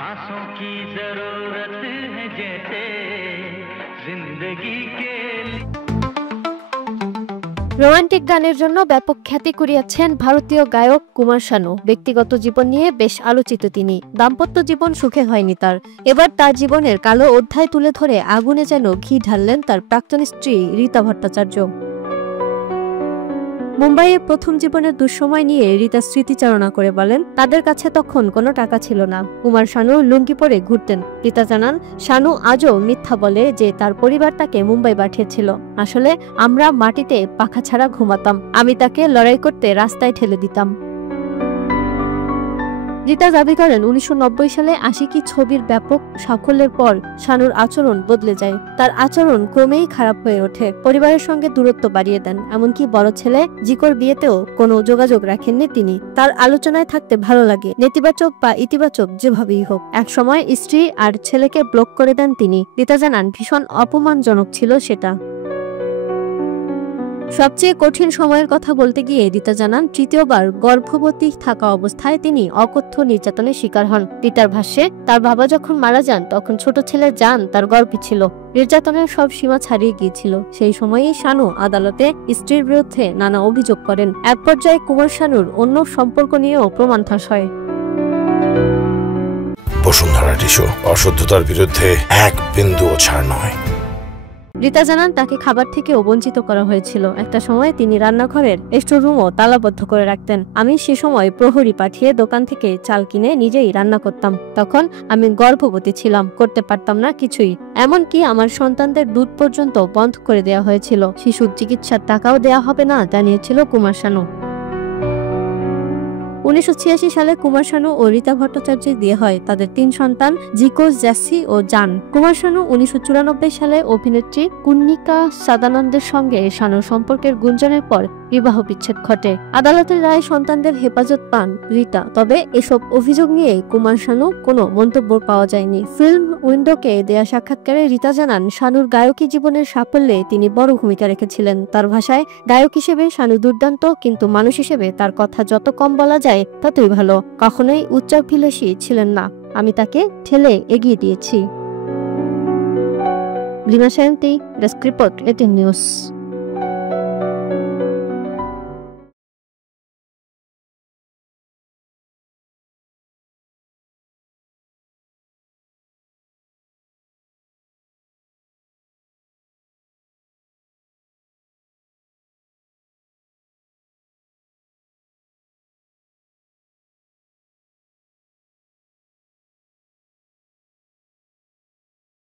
सांसों की जरूरत है जैसे जिंदगी के। রোমান্টিক গানের জন্য ব্যাপক খ্যাতি কুড়িয়েছেন ভারতীয় গায়ক কুমার শানু। ব্যক্তিগত জীবন নিয়ে বেশ আলোচিত তিনি। দাম্পত্য জীবন সুখে হয়নি তার। এবার তার জীবনের কালো অধ্যায় তুলে ধরে আগুনে যেন ঘি ঢাললেন তার প্রাক্তন স্ত্রী রীতা ভট্টাচার্য। মুম্বাইয়ে প্রথম জীবনের দুঃসময় নিয়ে রীতা স্মৃতিচারণা করে বলেন, তাদের কাছে তখন কোনো টাকা ছিল না। কুমার শানু লুঙ্গি পরে ঘুরতেন। রীতা জানান, শানু আজও মিথ্যা বলে যে তার পরিবার তাকে মুম্বাই পাঠিয়েছিল। আসলে আমরা মাটিতে পাখা ছাড়া ঘুমাতাম। আমি তাকে লড়াই করতে রাস্তায় ঠেলে দিতাম। রীতা দাবি করেন 1990 সালে আশিকি ছবির ব্যাপক সাফল্যের পর শানুর আচরণ বদলে যায়। তার আচরণ ক্রমেই খারাপ হয়ে ওঠে। পরিবারের সঙ্গে দূরত্ব বাড়িয়ে দেন। এমনকি বড় ছেলে জিকোর বিয়েতেও কোনো যোগাযোগ রাখেননি তিনি। তার আলোচনায় থাকতে ভালো লাগে, নেতিবাচক বা ইতিবাচক যেভাবেই হোক। একসময় স্ত্রী আর ছেলেকে ব্লক করে দেন তিনি। রীতা জানান, ভীষণ অপমানজনক ছিল সেটা। সবচেয়ে কঠিন সময়ের কথা বলতে গিয়ে রীতা জানান, তৃতীয়বার গর্ভবতী থাকা অবস্থায় তিনি অকথ্য নির্যাতনের শিকার হন। রীতার ভাষ্যে, তার বাবা যখন মারা যান তখন ছোট ছেলের জান তার গর্ভে ছিল। নির্যাতনের সব সীমা ছাড়িয়ে গিয়েছিল। সেই সময়েই শানু আদালতে স্ত্রীর বিরুদ্ধে নানা অভিযোগ করেন। এক পর্যায়ে কুমার শানুর অন্য সম্পর্ক নিয়েও প্রমাণ ফাঁস হয়। বসুন্ধরা টিস্যু, অশুদ্ধতার বিরুদ্ধে এক বিন্দুও ছাড় নয়। রীতা জানান, তাকে খাবার থেকেও বঞ্চিত করা হয়েছিল। একটা সময় তিনি রান্নাঘরের স্টোররুমও তালাবদ্ধ করে রাখতেন। আমি সে সময় প্রহরী পাঠিয়ে দোকান থেকে চাল কিনে নিজেই রান্না করতাম। তখন আমি গর্ভবতী ছিলাম, করতে পারতাম না কিছুই। এমনকি আমার সন্তানদের দুধ পর্যন্ত বন্ধ করে দেওয়া হয়েছিল। শিশুর চিকিৎসার টাকাও দেওয়া হবে না জানিয়েছিল কুমার শানু। 1986 সালে কুমার শানু ও রীতা ভট্টাচার্যের বিয়ে হয়। তাদের 3 সন্তান, জিকো, জ্যাসি ও জান। কুমার শানু 1994 সালে অভিনেত্রী কুন্নিকা সাদানন্দের সঙ্গে শানুর সম্পর্কের গুঞ্জনের পর বিবাহ বিচ্ছেদ ঘটে। আদালতের রায়ে সন্তানদের হেফাজত পান রীতা। তবে এসব অভিযোগ নিয়ে কুমার শানু কোনো মন্তব্য পাওয়া যায়নি। ফিল্ম উইন্ডোকে দেয়া সাক্ষাৎকারে রীতা জানান, শানুর গায়কী জীবনের সাফল্যে তিনি বড় ভূমিকা রেখেছিলেন। তার ভাষায়, গায়ক হিসেবে শানু দুর্দান্ত, কিন্তু মানুষ হিসেবে তার কথা যত কম বলা যায় ততই ভালো। কখনোই উচ্চাভিলাষী ছিলেন না। আমি তাকে ঠেলে এগিয়ে দিয়েছি। Lima Sayanti, desk report, 18 news.